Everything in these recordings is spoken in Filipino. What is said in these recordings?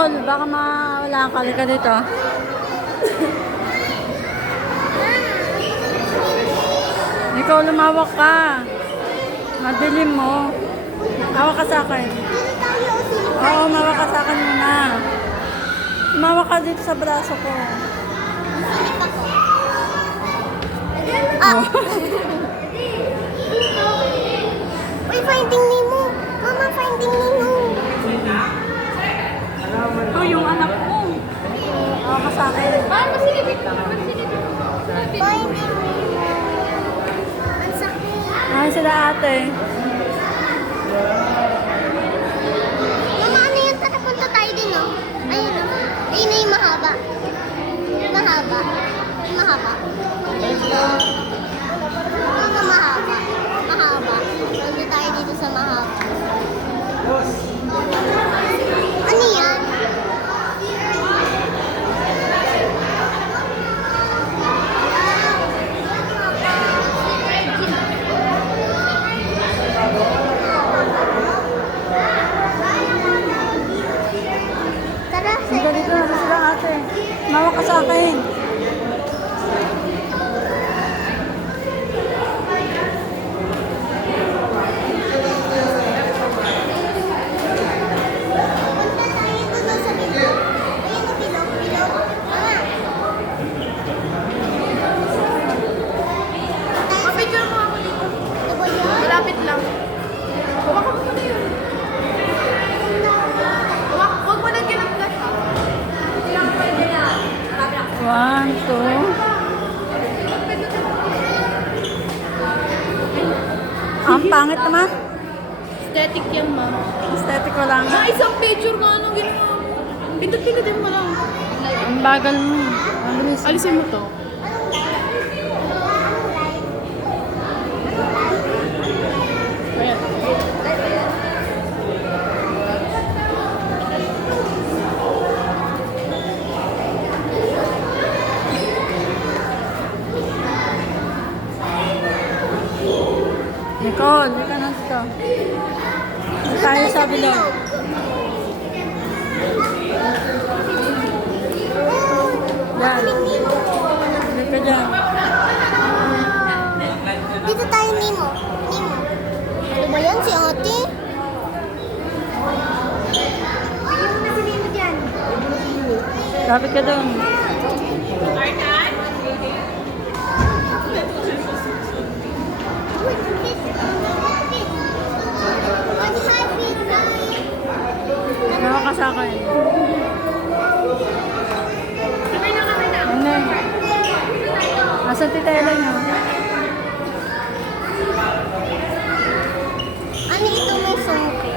Nicole, baka mawala ka. Halika dito. Nicole, lumawak ka. Madilim mo. Hawak ka sa akin. Oo, mawak ka sa akin muna. Lumawak ka dito sa braso ko. Ah. Uy, Finding Nemo. Mama, Finding Nemo. Ito yung anak ko. Hawak ka sa akin. Finding Nemo. Ang sakit. Ay, sila ate. Mama, ano yun? Tara, punta tayo din, no? Ayun, no? Ayun na yung mahaba. Mahaba. Yung mahaba. Mama, mahaba. Mahaba. Punta tayo dito sa mahaba. Ano yan? Tara, Dito, dito na sila ate. Mawak ka sa akin. punta tayo dito sa bilog. Ayun na bilog, bilog. Mama. Mapicture mo ako dito. Ito ba yan? Malapit lang. Huwag ka muna yun. Huwag mo lang kinag-flash ha. Hindi lang pwede na. 1, 2. Ang pangit naman. Aesthetic yan, ma'am. Aesthetic ko lang. Na isang picture nga anong ginawa mo. Pindot-pindutin mo lang. Ang bagal mo. Ang bilis. Alisin mo to. Ayan. Nicole, hindi ka na dito. Dito tayo sa bilog. Yan. Hindi ka dyan. Dito tayo, Nemo. Nemo. Ano ba yan, si ate? Ayun na si Nemo dyan. Lapit ka doon. Hawak ka sa akin. Ano? Nasa titela niyo? Ano ito may sungke?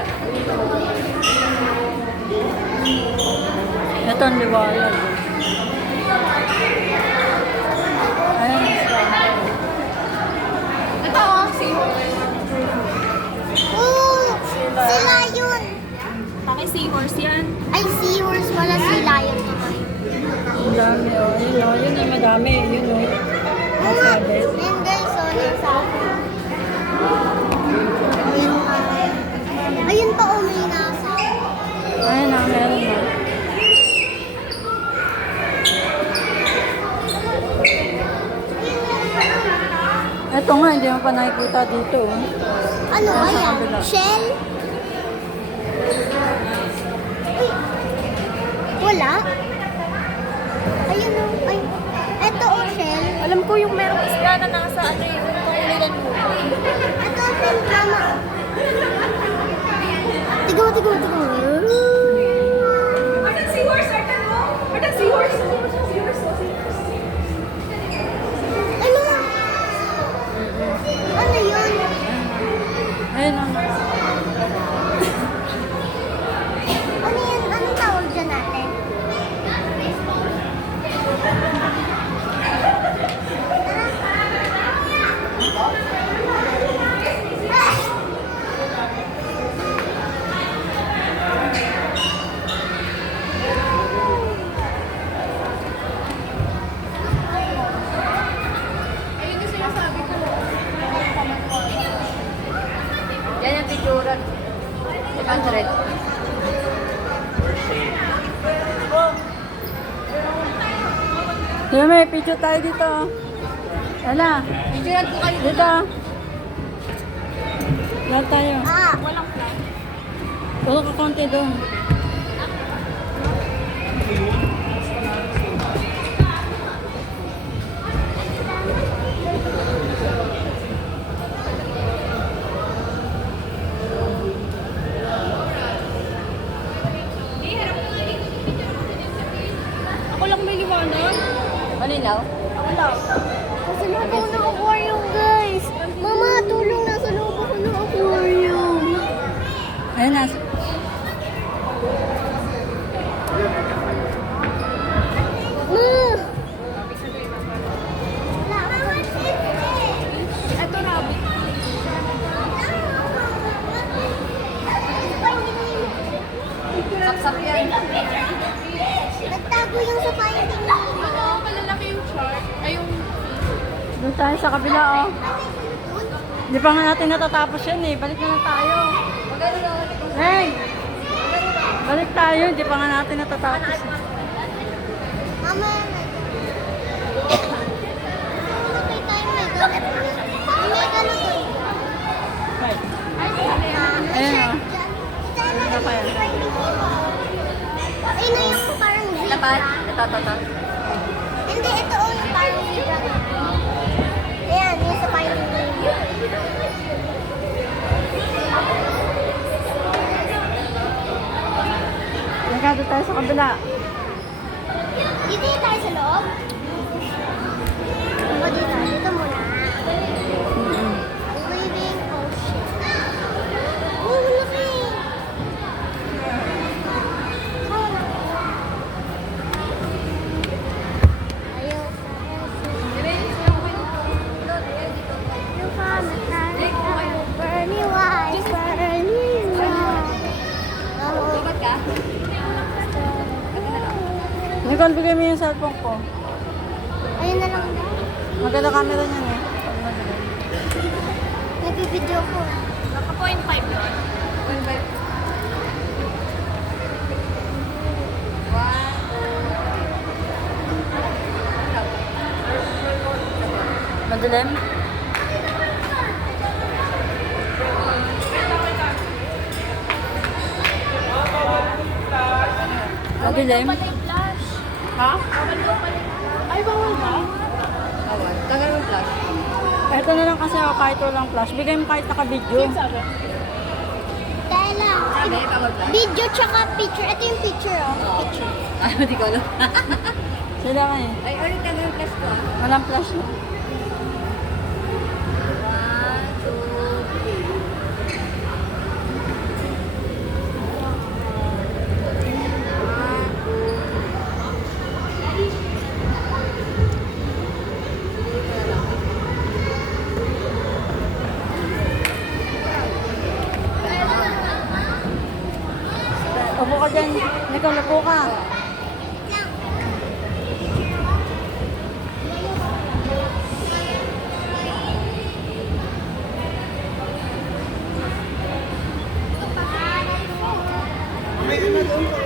Ito ang liwanag. Ayan. Ito oh, Oh, sila yun. Bakit seahorse yan? Ay, seahorse pala, sila yun naman. Ang dami oh. Yun oh. Yun ang madami. Yun oh. Oo nga. Ayun guys, so nasa akin. Ayun pa, oh, may nasa. Ayun na, meron na. Ito nga, hindi mo pa nakikita dito. Oh. Ano, Nasa ayan? kabila. Shell? Uy, wala? Ayun, oh. Ay, eto, oh, shell. Alam ko yung merong isda na nasa ano yun, pangulilan mo. Ito, open drama. Tigo, tigo, tigo. Artan seahorse, Artan mo? Artan seahorse. Ano? Ano yun? Ayun ang... Ano yun? Anong tawag dyan natin? Sige, may picture tayo dito. Ella, Picturean ko kayo. dito. Lahat tayo. Ah, Walang plan. Puro ka konti doon. Ako lang may liwanag. Malinaw? Ako lang. kasi loob ako ng aquarium, guys. Mama, tulong na sa loob ako ng aquarium. Ayun na. Ma! Ito rabbit. Sapsap yan. Nagtago yung sa finding Nemo. Ano, malalaki yung shark. Ay, yung Doon tayo sa kabila, oh. Hindi pa nga natin natatapos yan eh. Balik na lang tayo. magano na. Hey! Balik tayo. Hindi pa nga natin natatapos. Mama, okay tayo, Mega. Mega na to. Ayun, oh. Ano pa yan? Ayun na yung parang zebra. Lapat. Ito. Hindi, ito yung parang zebra. Ayan, yung sa finding Nemo. Nagkado tayo sa kabila. Dito yung tayo sa loob. O, dito muna. Living ocean. Oh, laki. Ayaw Bernie White, Bernie White. Oh, Ba't ka? Nicole, bigay mo yung cellphone ko. ayun na lang. Maganda camera niyan eh. Nagpipidyo ko. Naka 0.5 yun. 0.5. Madilim? Madilim? Ha? Ay, bawal ba? Bawal. Tagal yung flash. Ito na lang kasi ako kahit walang flash. Bigay mo kahit naka-video. Sabi? Dahil lang. Sabi, bawal flash. Video tsaka picture. Ito yung picture, oh. Picture. Ah, hindi ko alam. Sila nga eh. Ay, ulit tagal yung flash ko ah. Walang flash na. 1, 2, 3. Upo ka dyan. Nicole, upo ka. May ano doon po.